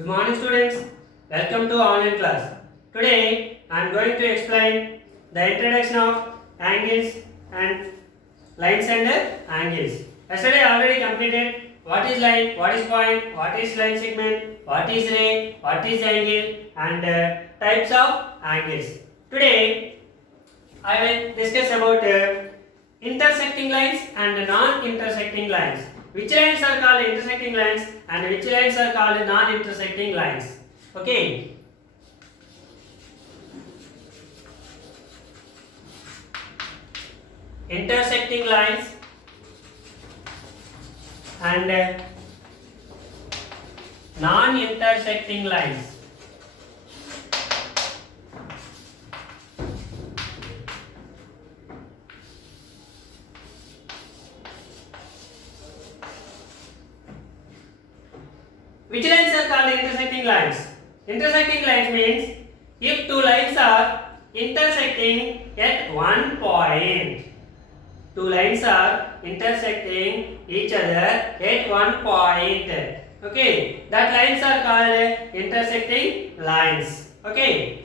Good morning students, welcome to online class. Today I am going to explain the introduction of angles and lines and angles. Yesterday I already completed what is line, what is point, what is line segment, what is ray, what is angle and types of angles. Today I will discuss about intersecting lines and non-intersecting lines. Which lines are called intersecting lines and which lines are called non-intersecting lines? Okay. Intersecting lines and non-intersecting lines. Which lines are called intersecting lines? Intersecting lines means if two lines are intersecting at one point. Two lines are intersecting each other at one point. Okay, that lines are called intersecting lines. Okay,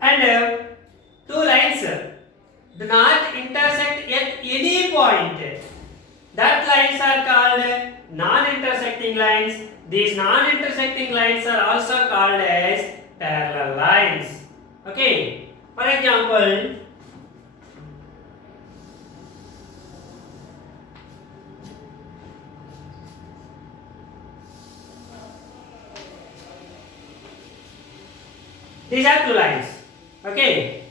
and two lines do not intersect at any point. That lines are called non-intersecting lines. These non-intersecting lines are also called as parallel lines. Okay. For example, these are two lines. Okay.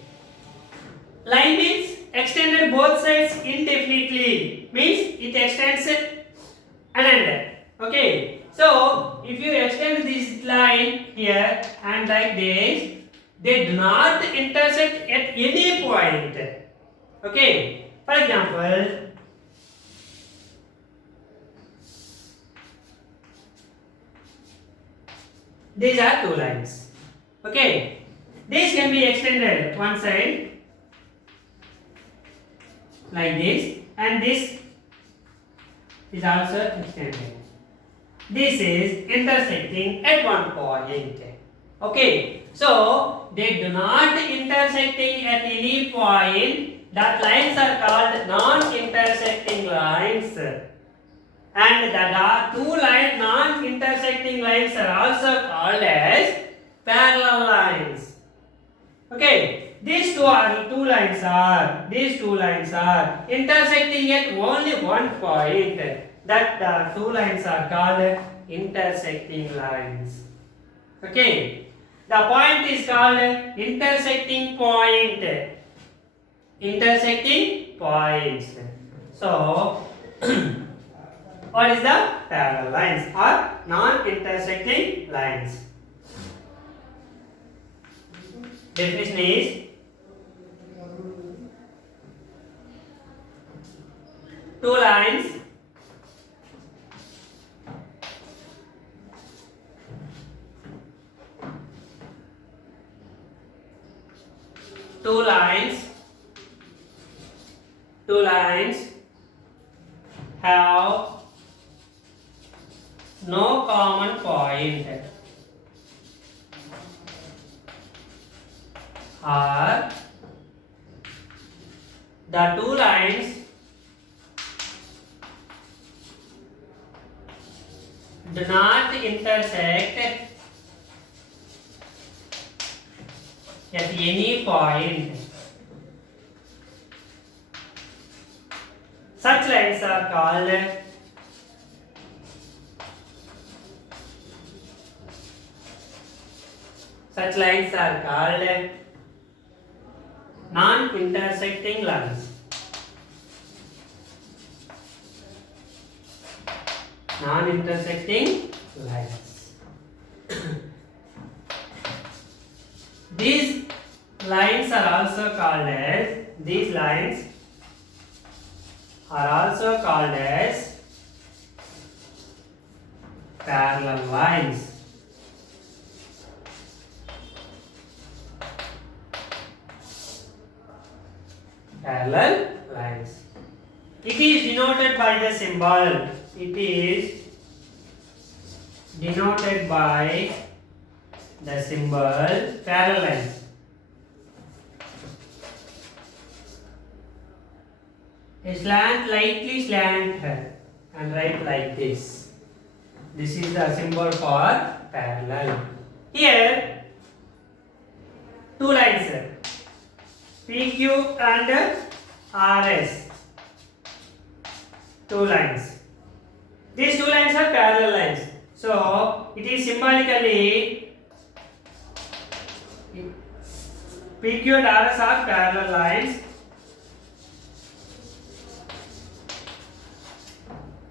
Line means extended both sides indefinitely, means it extends an end. Okay, so if you extend this line here and like this, they do not intersect at any point. Okay, for example, these are two lines. Okay, this can be extended one side like this, and this is also extended. This is intersecting at one point. Okay, so they do not intersecting at any point. That lines are called non-intersecting lines, and the two non-intersecting lines are also called as parallel lines. Okay. These two lines are intersecting at only one point. That two lines are called intersecting lines. Okay, the point is called intersecting point. Intersecting points. So, what is the parallel lines or non-intersecting lines? Definition is two lines have no common point, or the two lines do not intersect at any point. Such lines are called non-intersecting lines. Non-intersecting lines. These lines are also called as parallel lines. Parallel lines. It is denoted by the symbol. It is denoted by the symbol parallel lines. A slant, lightly slant, and write like this. This is the symbol for parallel. Here, two lines, PQ and RS. Two lines. These two lines are parallel lines. So, it is symbolically PQ and RS are parallel lines.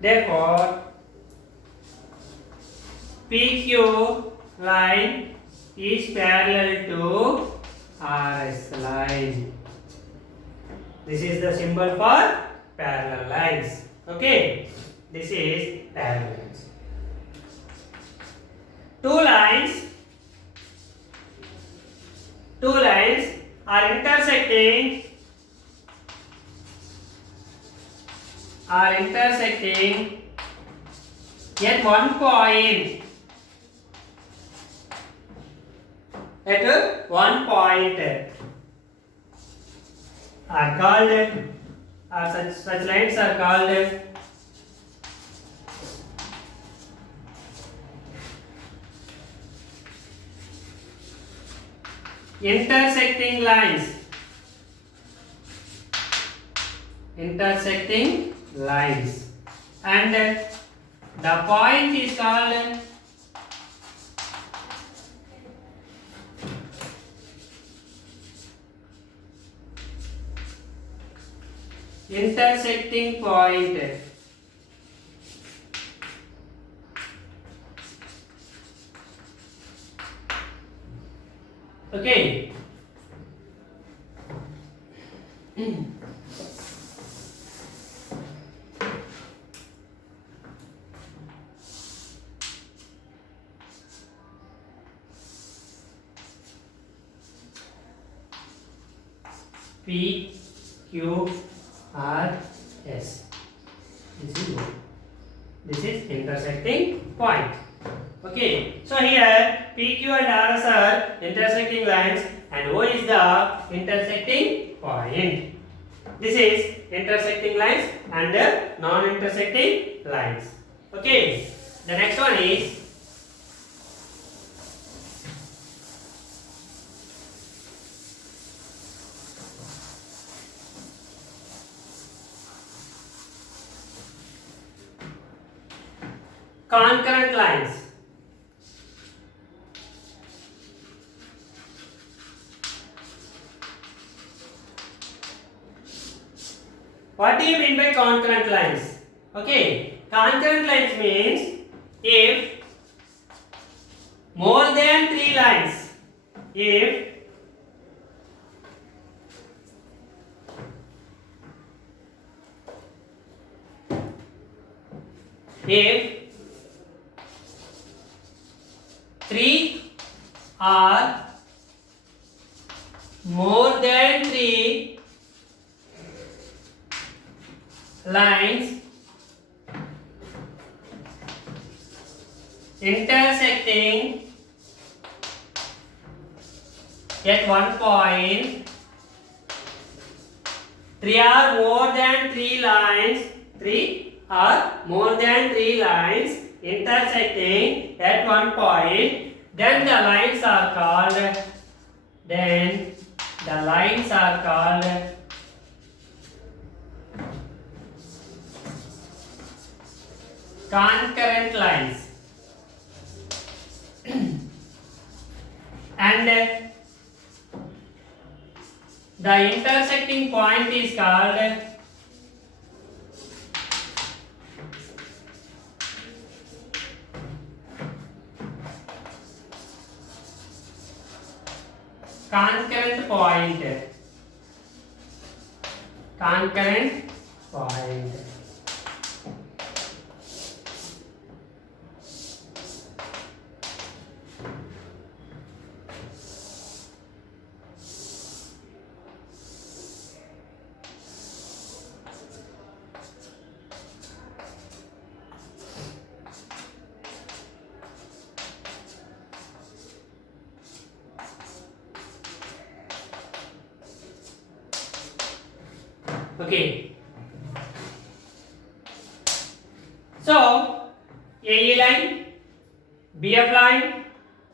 Therefore, PQ line is parallel to RS line. This is the symbol for parallel lines. Okay, this is parallel lines. Two lines are intersecting at one point. At one point are called such lines are called intersecting lines. Intersecting lines, and the point is called intersecting point. Okay. P, Q, R, S. This is intersecting point. Okay. So here P, Q and R are intersecting lines and O is the intersecting point. This is intersecting lines and non-intersecting lines. Okay. The next one is concurrent lines. What do you mean by concurrent lines? Okay, concurrent lines means if more than three lines, if three are more than three lines intersecting at one point, three or more than three lines intersecting at one point, then the lines are called concurrent lines. And the intersecting point is called concurrent point. Concurrent point. Okay. So AE line, BF line,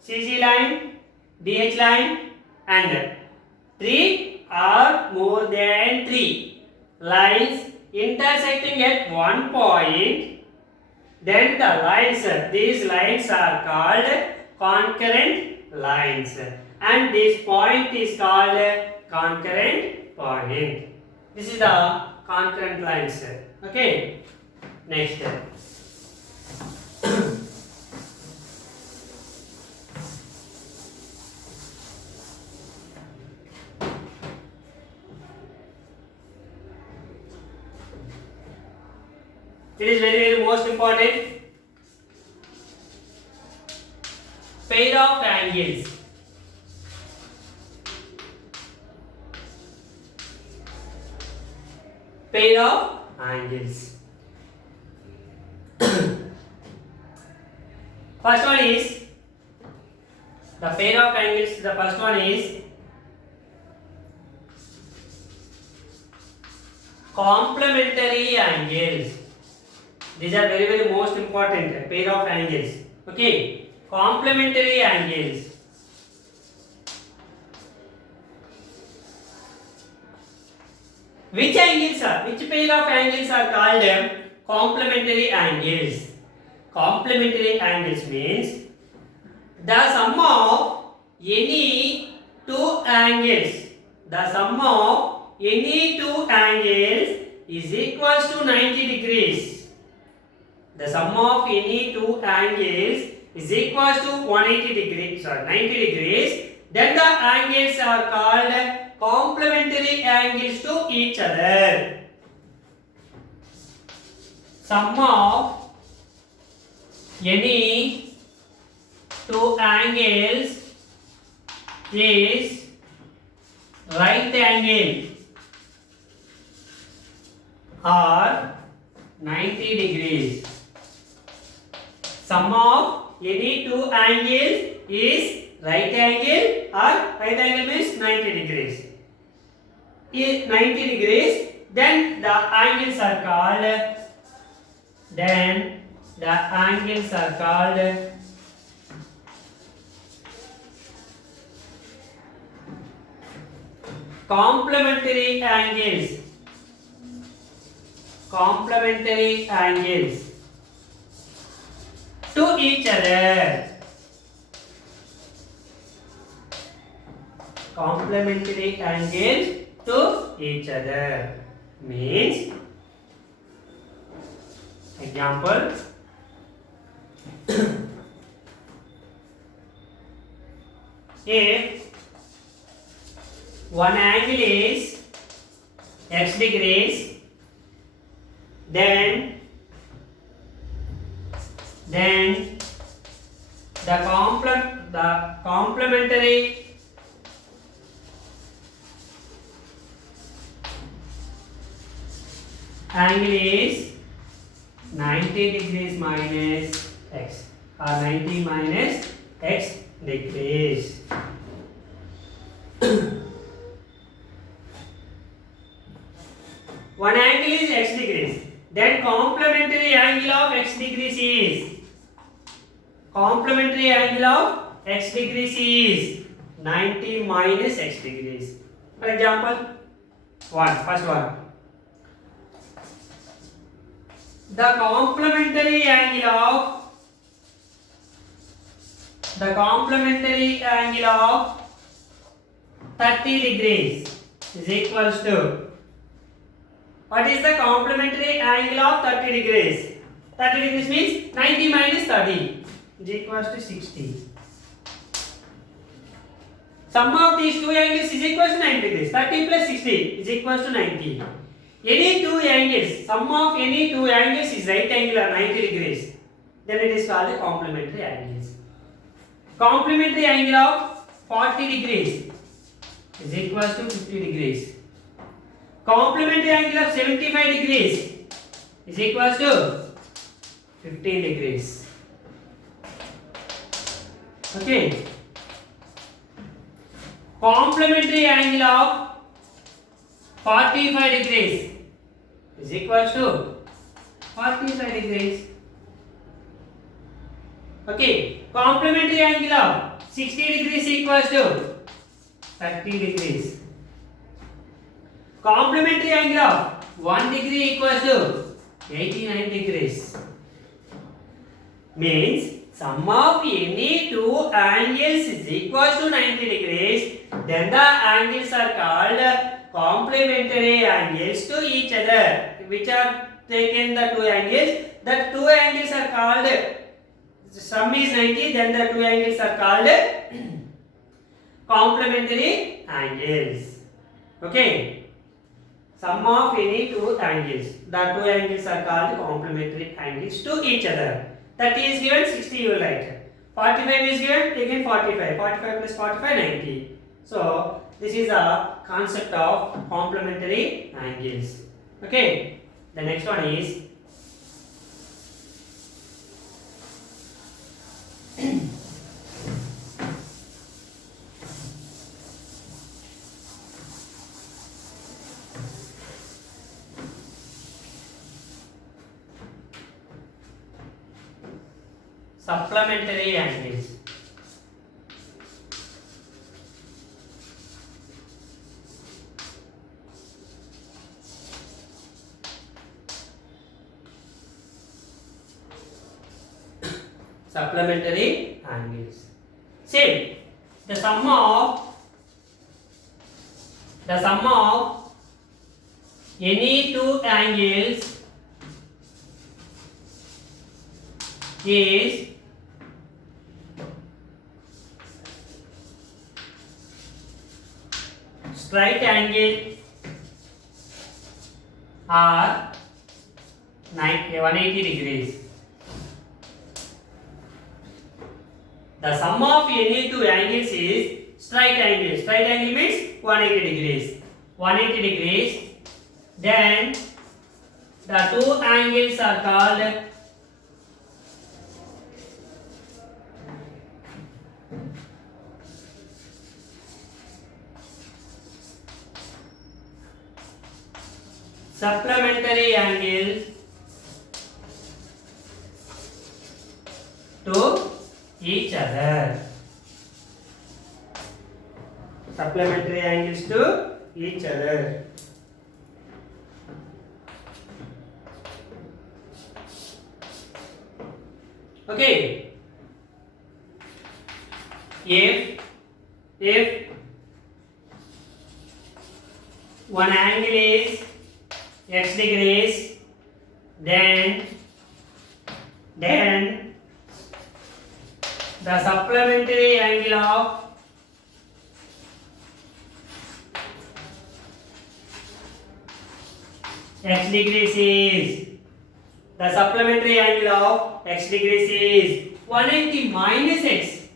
CC line, DH line, and 3 or more than 3 lines intersecting at one point, then the lines, these lines are called concurrent lines, and this point is called concurrent point. This is the concurrent lines. Okay. Next. It is very most important. Pair of angles. Pair of angles. First one is the pair of angles. The first one is complementary angles. These are very most important pair of angles. Okay, complementary angles. Which pair of angles are called complementary angles? Complementary angles means the sum of any two angles. The sum of any two angles is equals to 90 degrees. The sum of any two angles is equals to 90 degrees. Then the angles are called complementary angles to each other. Sum of any two angles is right angle or 90 degrees. Sum of any two angles is right angle, or right angle means 90 degrees. Is 90 degrees, then the angles are called complementary angles. Complementary angles to each other. Complementary angles to each other means, example, if one angle is x degrees, then the complementary angle is 90 degrees minus x, or 90 minus x degrees. One angle is x degrees, then complementary angle of x degrees is 90 minus x degrees. For example, first one. The complementary angle of 30 degrees is equals to, what is the complementary angle of 30 degrees? 30 degrees means 90 minus 30 is equals to 60. Sum of these two angles is equals to 90 degrees. 30 plus 60 is equals to 90. Any two angles, sum of any two angles is right angle or 90 degrees. Then it is called a complementary angles. Complementary angle of 40 degrees is equals to 50 degrees. Complementary angle of 75 degrees is equals to 15 degrees. Okay. Complementary angle of 45 degrees is equals to 45 degrees. Okay, complementary angle of 60 degrees equals to 30 degrees. Complementary angle of 1 degree equals to 89 degrees. Means sum of any two angles is equals to 90 degrees, then the angles are called complementary angles to each other. Which are taken the two angles? The two angles are called, sum is 90, then the two angles are called complementary angles. Okay. Sum of any two angles. The two angles are called complementary angles to each other. 30 is given, 60 you will write. 45 is given, again 45. 45 plus 45, 90. So, this is a concept of complementary angles. Okay. The next one is supplementary angles. Supplementary angles. Say the sum of any two angles is straight angle or 180 degrees. The sum of any two angles is straight angle. Straight angle means 180 degrees. 180 degrees. Then the two angles are called supplementary angles to each other. Supplementary angles to each other. Okay. If one angle is x degrees, then the supplementary angle of x degrees is 180 minus x.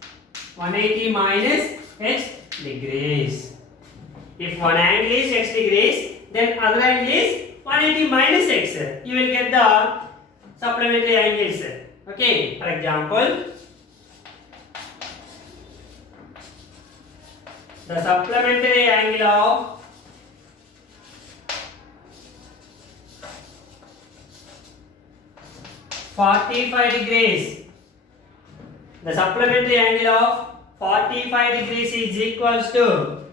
180 minus x degrees. If one angle is x degrees, then other angle is 180 minus x. You will get the supplementary angles. Okay. For example, the supplementary angle of (45 degrees). The supplementary angle of 45 degrees is equals to.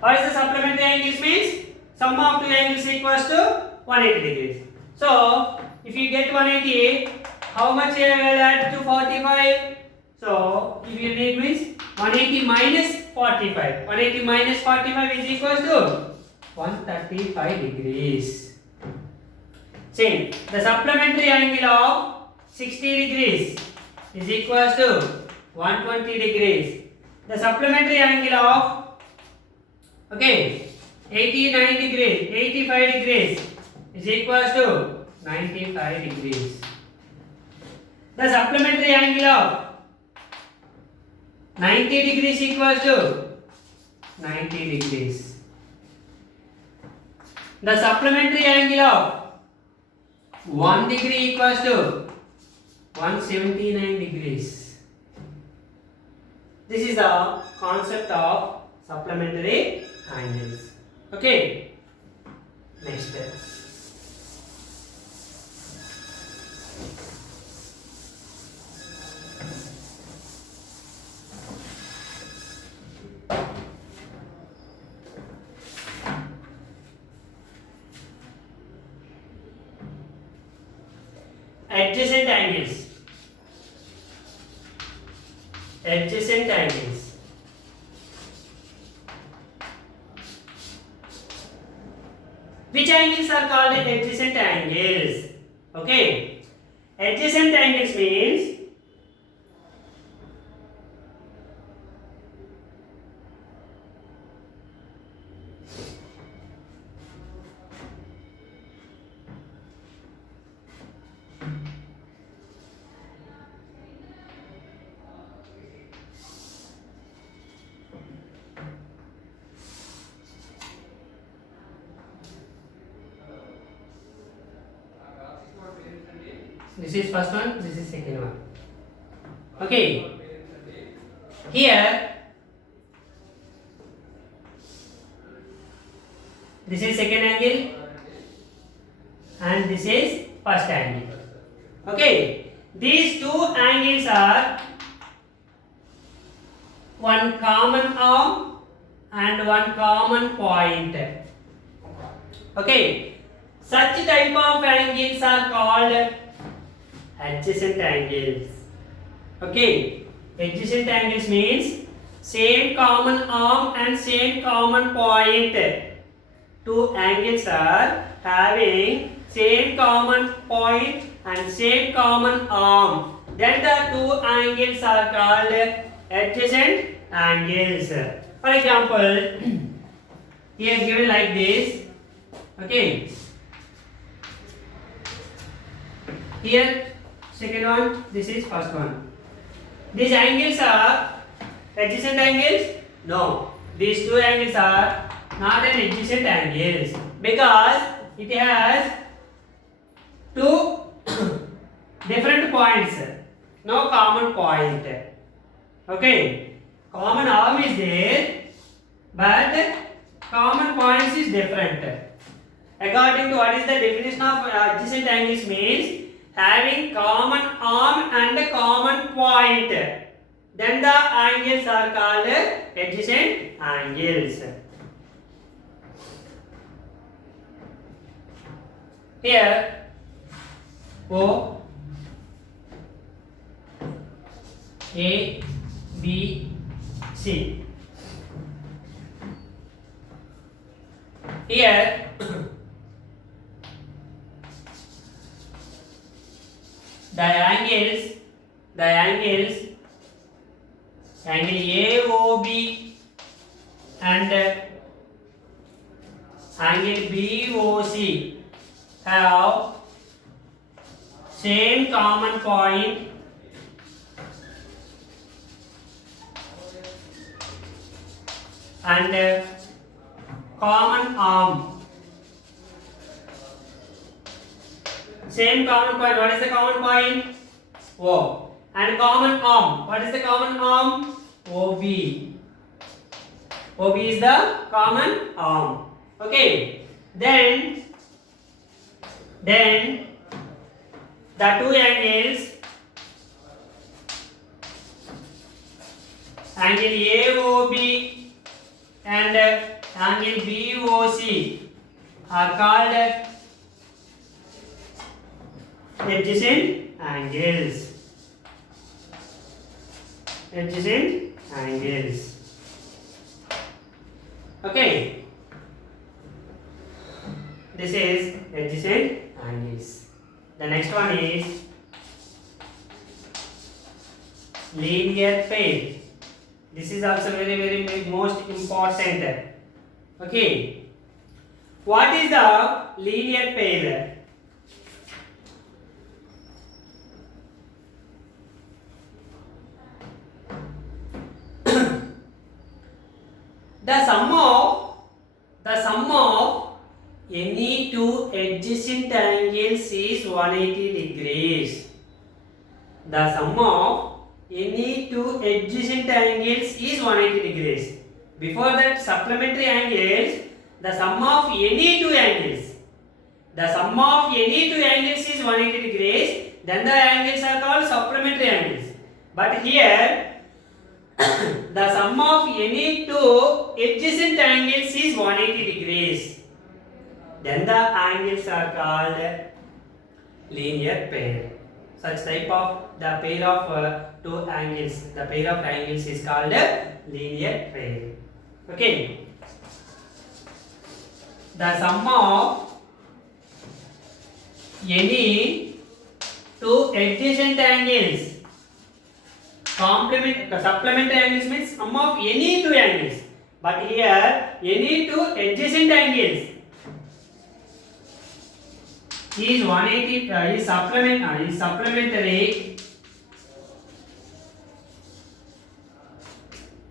What is the supplementary angles means? Sum of two angles equals to 180 degrees. So, if you get 180, how much you will add to 45? So, if you need means 180 minus 45. 180 minus 45 is equals to 135 degrees. Same. The supplementary angle of 60 degrees is equals to 120 degrees. The supplementary angle of 89 degrees, 85 degrees is equals to 95 degrees. The supplementary angle of 90 degrees equals to 90 degrees. The supplementary angle of 1 degree equals to 179 degrees. This is the concept of supplementary angles. Okay. Next step. adjacent angles. Which angles are called adjacent angles? Okay. Adjacent angles means this is first one, this is second one. Okay. Here, this is second angle and this is first angle. Okay. These two angles are one common arm and one common point. Okay. Such type of angles are called adjacent angles. Okay. Adjacent angles means same common arm and same common point. Two angles are having same common point and same common arm. Then the two angles are called adjacent angles. For example, here given like this. Okay. Here second one, this is first one. These angles are adjacent angles? No. These two angles are not an adjacent angles because it has two different points. No common point. Okay. Common arm is there, but common points is different. According to what is the definition of adjacent angles means having common arm and a common point. Then the angles are called adjacent angles. Here O, A, B, C. Here the angles angle AOB and angle BOC have same common point and common arm. Same common point. What is the common point? O. And common arm. What is the common arm? OB. OB is the common arm. Okay. Then the two angles, angle AOB and angle BOC, are called adjacent angles. Adjacent angles. Okay. This is adjacent angles. The next one is linear pair. This is also very most important. Okay. What is the linear pair? The sum of any two adjacent angles is 180 degrees. The sum of any two adjacent angles is 180 degrees. Before that, supplementary angles, the sum of any two angles. The sum of any two angles is 180 degrees. Then the angles are called supplementary angles. But here, the sum of any two adjacent angles is 180 degrees. Then the angles are called linear pair. such type of the pair of two angles. The pair of angles is called a linear pair. Okay. The sum of any two adjacent angles. Supplementary angles means sum of any two angles. But here any two adjacent angles is 180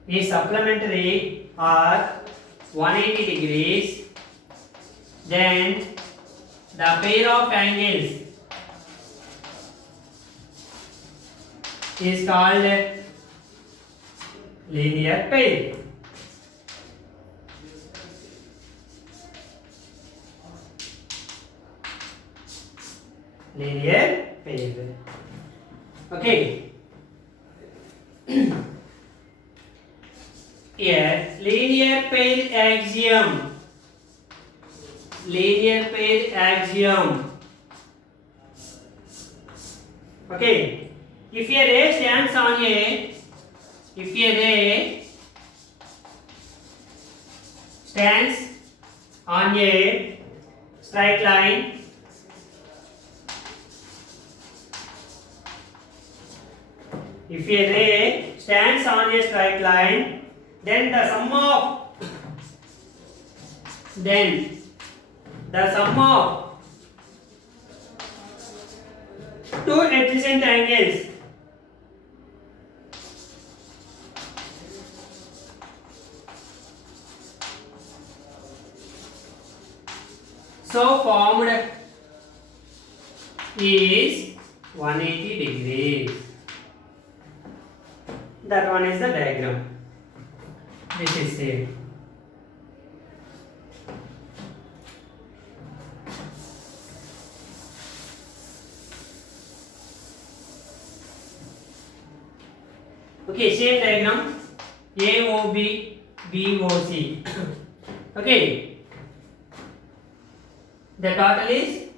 is supplementary or 180 degrees, then the pair of angles is called linear pair. Linear pair. Okay. Here, linear pair axiom. Linear pair axiom. Okay. If a ray stands on a straight line, if a ray stands on a straight line, then the sum of two adjacent angles so formed is 180 degrees. That one is the diagram. This is same. Okay, same diagram. AOB, BOC. Okay. The total is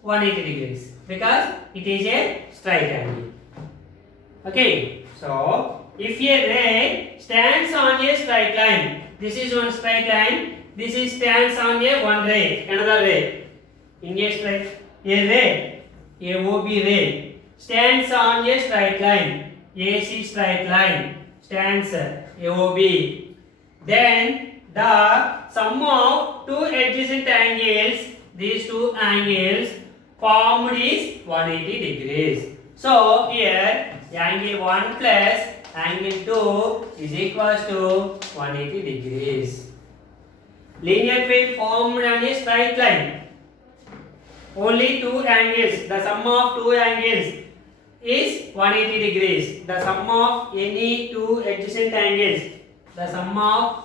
180 degrees because it is a straight angle. Okay. So, if a ray stands on a straight line, this is one straight line, this is stands on a one ray, another ray. In a ray, AOB ray stands on a straight line, AC straight line stands AOB. Then the sum of two adjacent angles, these two angles formed is 180 degrees. So here angle 1 plus angle 2 is equals to 180 degrees. Linear pair formed on a straight line. Only two angles. The sum of two angles is 180 degrees. The sum of any two adjacent angles. The sum of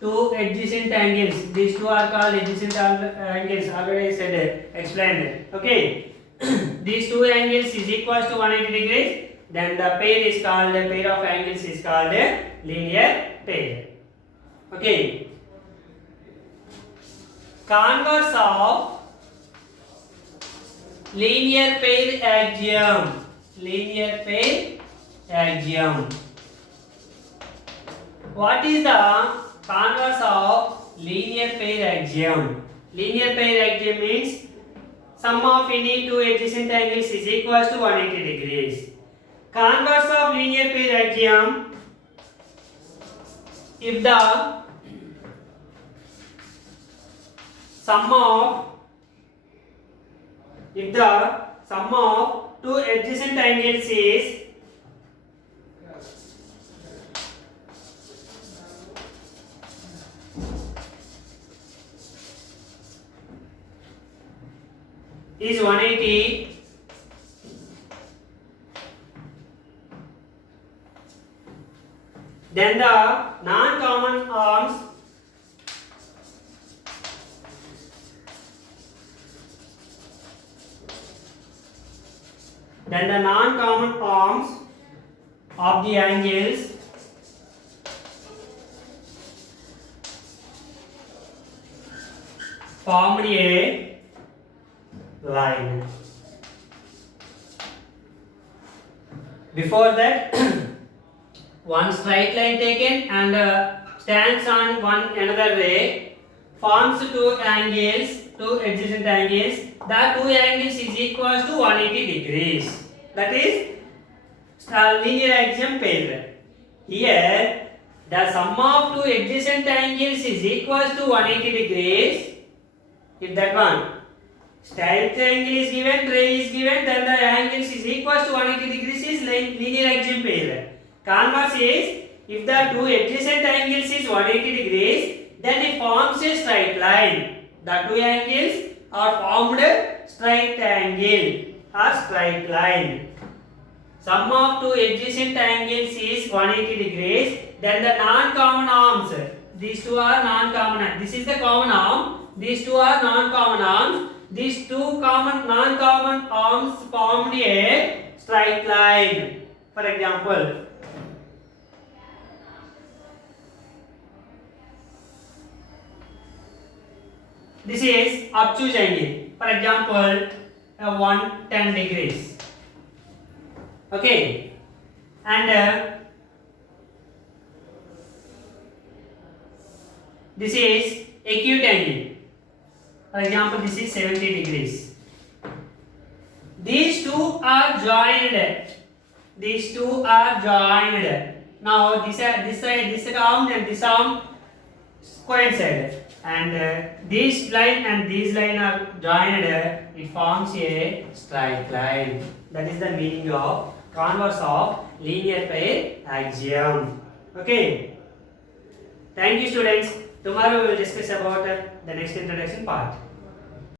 two adjacent angles. These two are called adjacent angles. Already said, explained. Okay. These two angles is equals to 180 degrees. Then the pair is called, the pair of angles is called a linear pair. Okay. Converse of linear pair axiom. Linear pair axiom. What is the converse of linear pair axiom? Linear pair axiom means sum of any two adjacent angles is equals to 180 degrees. Converse of linear pair axiom, if the sum of two adjacent angles is 180, then the non-common arms of the angles formed a line. Before that, one straight line taken and stands on one another way forms two angles, two adjacent angles. The two angles is equal to 180 degrees. That is linear axiom pair. Here, the sum of two adjacent angles is equal to 180 degrees. If that one straight angle is given, ray is given, then the angles is equal to 180 degrees is linear axiom pair. Converse is, if the two adjacent angles is 180 degrees, then it forms a straight line. The two angles are formed straight angle or straight line. Sum of two adjacent angles is 180 degrees. Then the non-common arms. These two are non-common. This is the common arm. These two are non-common arms. These two non-common arms formed a straight line. For example, this is obtuse angle. For example, 110 degrees. Okay, and this is acute angle. For example, this is 70 degrees. These two are joined. These two are joined. Now this side, this arm and this arm coincide, and this line and this line are joined. It forms a straight line. That is the meaning of converse of linear pair axiom. Okay. Thank you, students. Tomorrow we will discuss about the next introduction part.